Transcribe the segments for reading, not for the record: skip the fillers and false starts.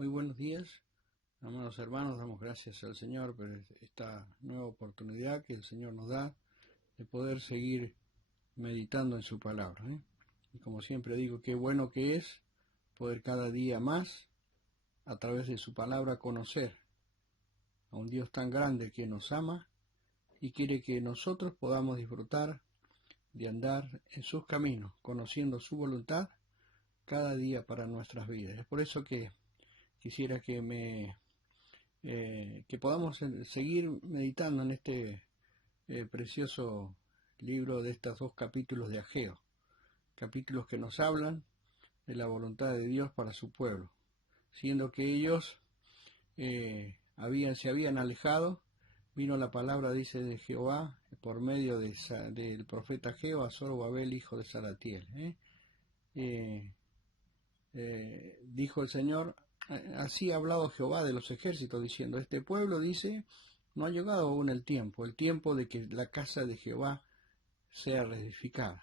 Muy buenos días, amados hermanos, damos gracias al Señor por esta nueva oportunidad que el Señor nos da de poder seguir meditando en su palabra. Y como siempre digo, qué bueno que es poder cada día más, a través de su palabra, conocer a un Dios tan grande que nos ama y quiere que nosotros podamos disfrutar de andar en sus caminos, conociendo su voluntad cada día para nuestras vidas. Es por eso que quisiera que podamos seguir meditando en este precioso libro de estos dos capítulos de Ageo, capítulos que nos hablan de la voluntad de Dios para su pueblo, siendo que ellos se habían alejado. Vino la palabra, dice, de Jehová por medio del profeta Ageo a Zorobabel, hijo de Salatiel. Dijo el Señor: así ha hablado Jehová de los ejércitos, diciendo, este pueblo, dice, no ha llegado aún el tiempo de que la casa de Jehová sea reedificada.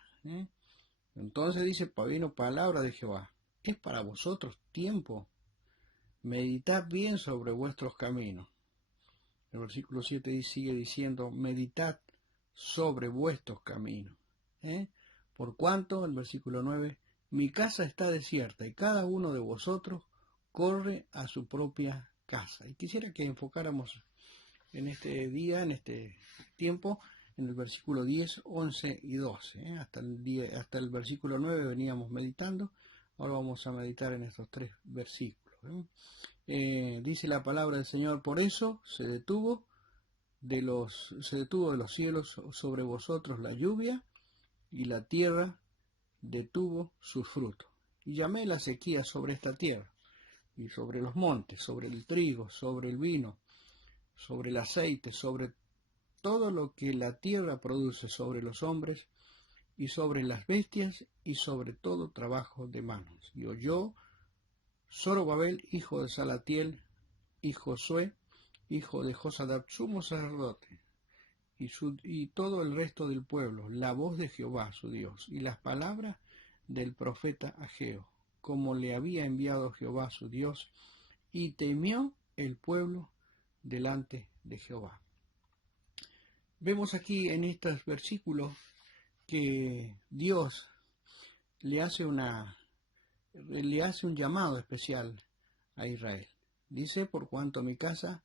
Entonces dice, vino palabra de Jehová, es para vosotros tiempo, meditad bien sobre vuestros caminos. El versículo 7 sigue diciendo, meditad sobre vuestros caminos. Por cuanto, el versículo 9, mi casa está desierta y cada uno de vosotros corre a su propia casa. Y quisiera que enfocáramos en este día, en este tiempo, en el versículo 10, 11 y 12. Hasta el versículo 9 veníamos meditando, ahora vamos a meditar en estos tres versículos. Dice la palabra del Señor, por eso se detuvo de los cielos sobre vosotros la lluvia, y la tierra detuvo sus frutos. Y llamé la sequía sobre esta tierra, y sobre los montes, sobre el trigo, sobre el vino, sobre el aceite, sobre todo lo que la tierra produce, sobre los hombres, y sobre las bestias, y sobre todo trabajo de manos. Y oyó Zorobabel, hijo de Salatiel, y Josué, hijo de Josadak, sumo sacerdote, y todo el resto del pueblo, la voz de Jehová su Dios, y las palabras del profeta Ageo, como le había enviado Jehová su Dios, y temió el pueblo delante de Jehová. Vemos aquí en estos versículos que Dios le hace un llamado especial a Israel. Dice, por cuanto mi casa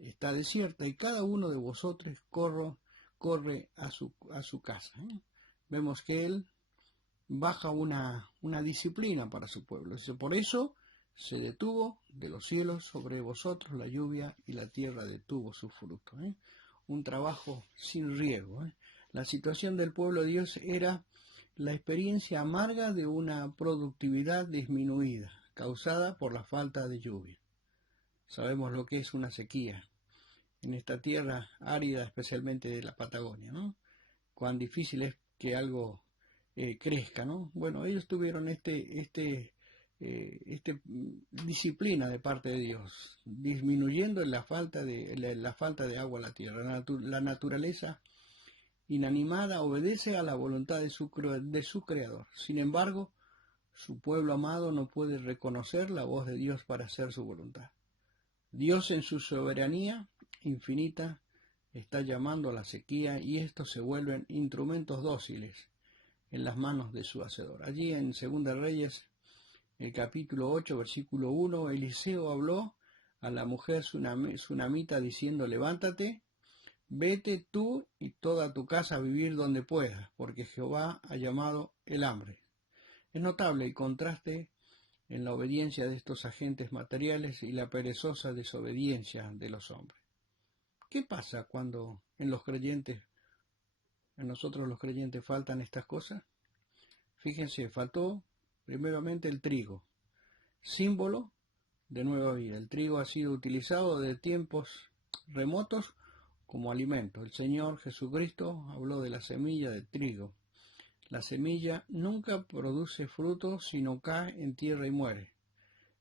está desierta y cada uno de vosotros corre a su casa. Vemos que él baja una disciplina para su pueblo. Dice, por eso se detuvo de los cielos sobre vosotros la lluvia y la tierra detuvo su fruto. Un trabajo sin riego. La situación del pueblo de Dios era la experiencia amarga de una productividad disminuida, causada por la falta de lluvia. Sabemos lo que es una sequía en esta tierra árida, especialmente de la Patagonia, ¿no? Cuán difícil es que algo crezca, ¿no? Bueno, ellos tuvieron disciplina de parte de Dios, disminuyendo la falta de agua en la tierra. La naturaleza inanimada obedece a la voluntad de su Creador. Sin embargo, su pueblo amado no puede reconocer la voz de Dios para hacer su voluntad. Dios, en su soberanía infinita, está llamando a la sequía, y estos se vuelven instrumentos dóciles en las manos de su Hacedor. Allí en 2 Reyes, el capítulo 8, versículo 1, Eliseo habló a la mujer sunamita diciendo, levántate, vete tú y toda tu casa a vivir donde puedas, porque Jehová ha llamado el hambre. Es notable el contraste en la obediencia de estos agentes materiales y la perezosa desobediencia de los hombres. ¿Qué pasa cuando en nosotros los creyentes faltan estas cosas? Fíjense, faltó primeramente el trigo, símbolo de nueva vida. El trigo ha sido utilizado de tiempos remotos como alimento. El Señor Jesucristo habló de la semilla de trigo. La semilla nunca produce fruto, sino cae en tierra y muere.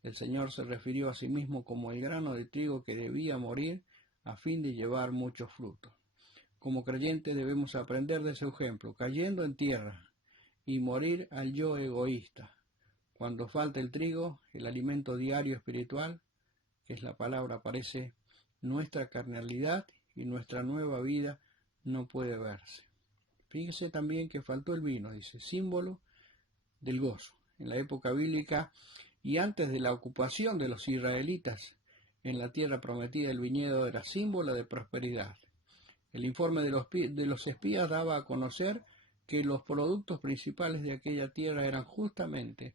El Señor se refirió a sí mismo como el grano de trigo que debía morir a fin de llevar muchos frutos. Como creyentes debemos aprender de ese ejemplo, cayendo en tierra y morir al yo egoísta. Cuando falta el trigo, el alimento diario espiritual, que es la palabra, aparece nuestra carnalidad y nuestra nueva vida no puede verse. Fíjese también que faltó el vino, dice, símbolo del gozo. En la época bíblica y antes de la ocupación de los israelitas en la tierra prometida, el viñedo era símbolo de prosperidad. El informe de los espías daba a conocer que los productos principales de aquella tierra eran justamente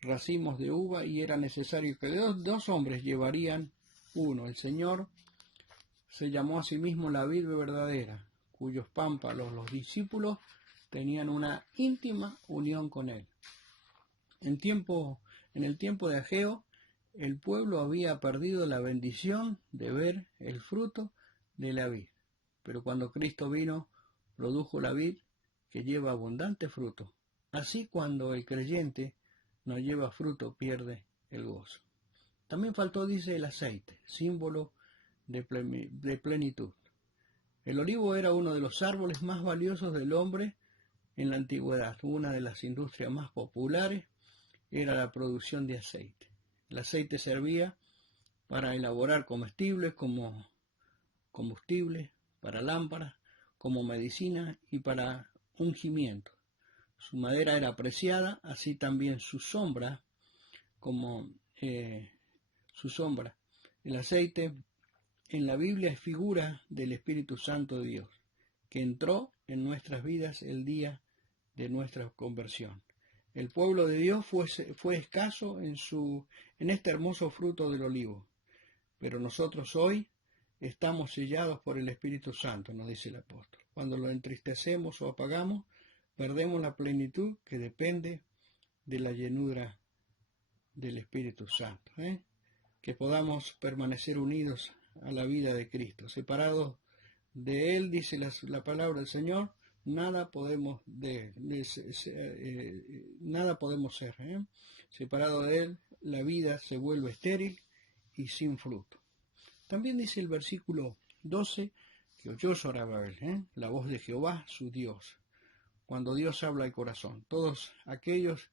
racimos de uva, y era necesario que dos hombres llevarían uno. El Señor se llamó a sí mismo la vid verdadera, cuyos pámpanos los discípulos tenían una íntima unión con él. En el tiempo de Ageo, el pueblo había perdido la bendición de ver el fruto de la vid, pero cuando Cristo vino, produjo la vid que lleva abundante fruto. Así, cuando el creyente no lleva fruto, pierde el gozo. También faltó, dice, el aceite, símbolo de plenitud. El olivo era uno de los árboles más valiosos del hombre en la antigüedad. Una de las industrias más populares era la producción de aceite. El aceite servía para elaborar comestibles como combustible, para lámparas, como medicina y para ungimiento. Su madera era apreciada, así también su sombra, El aceite en la Biblia es figura del Espíritu Santo de Dios, que entró en nuestras vidas el día de nuestra conversión. El pueblo de Dios fue escaso en este hermoso fruto del olivo, pero nosotros hoy estamos sellados por el Espíritu Santo, nos dice el apóstol. Cuando lo entristecemos o apagamos, perdemos la plenitud que depende de la llenura del Espíritu Santo. Que podamos permanecer unidos a la vida de Cristo. Separados de Él, dice la palabra del Señor, nada podemos ser. Separado de Él, la vida se vuelve estéril y sin fruto. También dice el versículo 12 que oyó Zorobabel, la voz de Jehová, su Dios. Cuando Dios habla al corazón, todos aquellos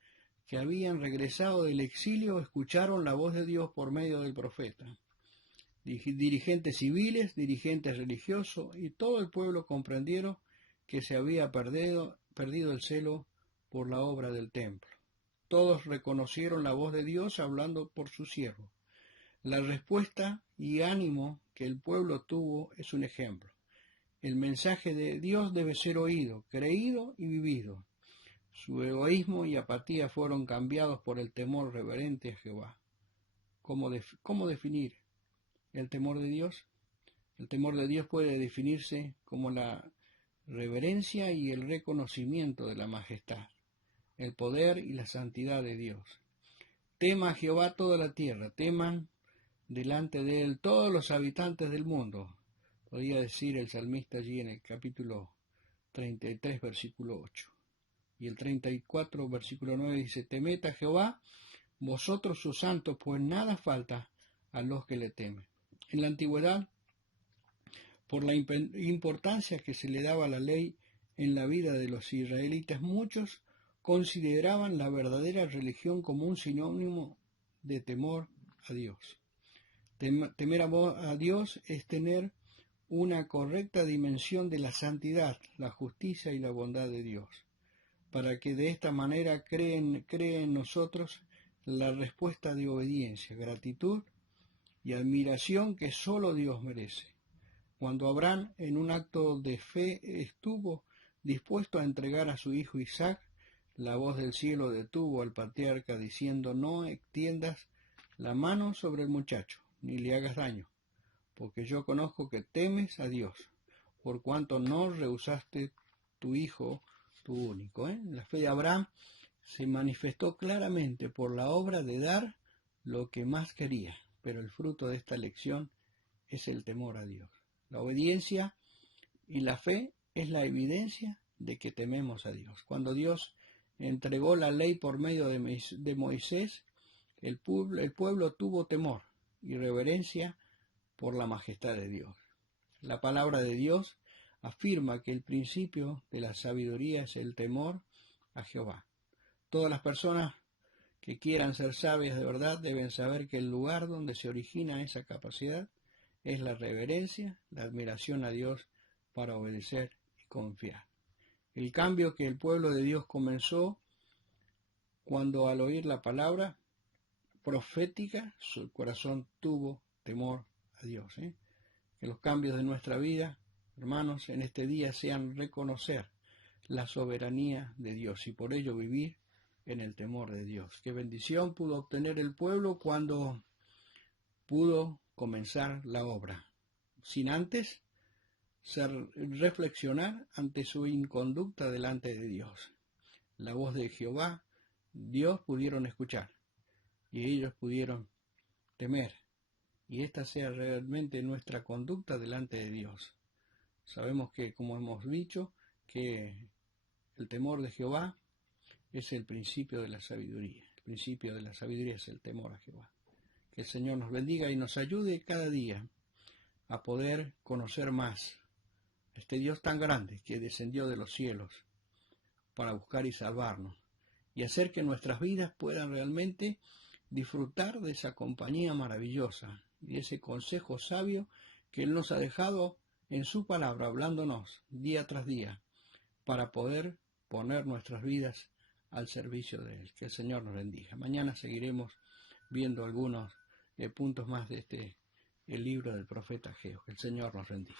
que habían regresado del exilio escucharon la voz de Dios por medio del profeta. Dirigentes civiles, dirigentes religiosos y todo el pueblo comprendieron que se había perdido el celo por la obra del templo. Todos reconocieron la voz de Dios hablando por su siervo. La respuesta y ánimo que el pueblo tuvo es un ejemplo. El mensaje de Dios debe ser oído, creído y vivido. Su egoísmo y apatía fueron cambiados por el temor reverente a Jehová. ¿Cómo definir el temor de Dios? El temor de Dios puede definirse como la reverencia y el reconocimiento de la majestad, el poder y la santidad de Dios. Tema a Jehová toda la tierra, teman delante de él todos los habitantes del mundo. Podría decir el salmista allí en el capítulo 33, versículo 8. Y el 34, versículo 9 dice, temed a Jehová, vosotros sus santos, pues nada falta a los que le temen. En la antigüedad, por la importancia que se le daba a la ley en la vida de los israelitas, muchos consideraban la verdadera religión como un sinónimo de temor a Dios. Temer a Dios es tener una correcta dimensión de la santidad, la justicia y la bondad de Dios, para que de esta manera cree en nosotros la respuesta de obediencia, gratitud y admiración que solo Dios merece. Cuando Abraham, en un acto de fe, estuvo dispuesto a entregar a su hijo Isaac, la voz del cielo detuvo al patriarca diciendo, no extiendas la mano sobre el muchacho, ni le hagas daño, porque yo conozco que temes a Dios, por cuanto no rehusaste tu hijo, tu único. La fe de Abraham se manifestó claramente por la obra de dar lo que más quería, pero el fruto de esta lección es el temor a Dios. La obediencia y la fe es la evidencia de que tememos a Dios. Cuando Dios entregó la ley por medio de Moisés, el pueblo tuvo temor y reverencia por la majestad de Dios. La palabra de Dios afirma que el principio de la sabiduría es el temor a Jehová. Todas las personas que quieran ser sabias de verdad deben saber que el lugar donde se origina esa capacidad es la reverencia, la admiración a Dios para obedecer y confiar. El cambio que el pueblo de Dios comenzó cuando al oír la palabra profética, su corazón tuvo temor a Dios. Que los cambios de nuestra vida, hermanos, en este día sean reconocer la soberanía de Dios y por ello vivir en el temor de Dios. Qué bendición pudo obtener el pueblo cuando pudo comenzar la obra, sin antes reflexionar ante su inconducta delante de Dios. La voz de Jehová, Dios pudieron escuchar y ellos pudieron temer, y esta sea realmente nuestra conducta delante de Dios. Sabemos que, como hemos dicho, que el temor de Jehová es el principio de la sabiduría. El principio de la sabiduría es el temor a Jehová. Que el Señor nos bendiga y nos ayude cada día a poder conocer más a este Dios tan grande que descendió de los cielos para buscar y salvarnos, y hacer que nuestras vidas puedan realmente disfrutar de esa compañía maravillosa y ese consejo sabio que Él nos ha dejado en su palabra, hablándonos día tras día, para poder poner nuestras vidas al servicio de Él. Que el Señor nos bendiga. Mañana seguiremos viendo algunos puntos más de el libro del profeta Ageo. Que el Señor nos bendiga.